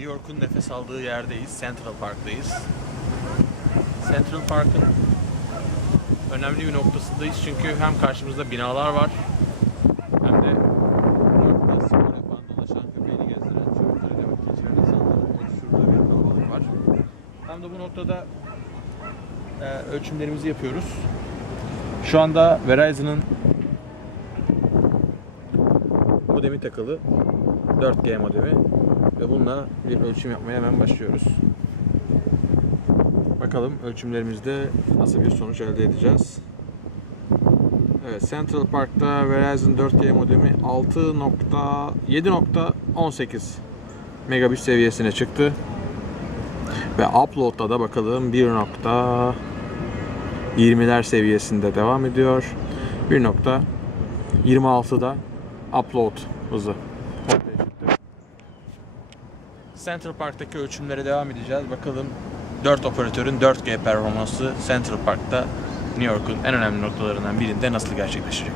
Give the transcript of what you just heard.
York'un nefes aldığı yerdeyiz. Central Park'tayız. Central Park'ın önemli bir noktasındayız çünkü hem karşımızda binalar var hem de York'ta spor yapan, dolaşan, köpeğini gezdiren, çocuklarıyla vakit geçiren insanların oluşturduğu bir kalabalık var. Hem de bu noktada e, ölçümlerimizi yapıyoruz. Şu anda Verizon'ın modemi takılı 4G modemi ve bununla bir ölçüm yapmaya hemen başlıyoruz. Bakalım ölçümlerimizde nasıl bir sonuç elde edeceğiz. Evet, Central Park'ta Verizon 4G modemi 6.7.18 megabit seviyesine çıktı. Ve upload'da da bakalım 1.20'ler seviyesinde devam ediyor. 1.26'da upload hızı. Central Park'taki ölçümlere devam edeceğiz. Bakalım 4 operatörün 4G performansı Central Park'ta New York'un en önemli noktalarından birinde nasıl gerçekleşecek?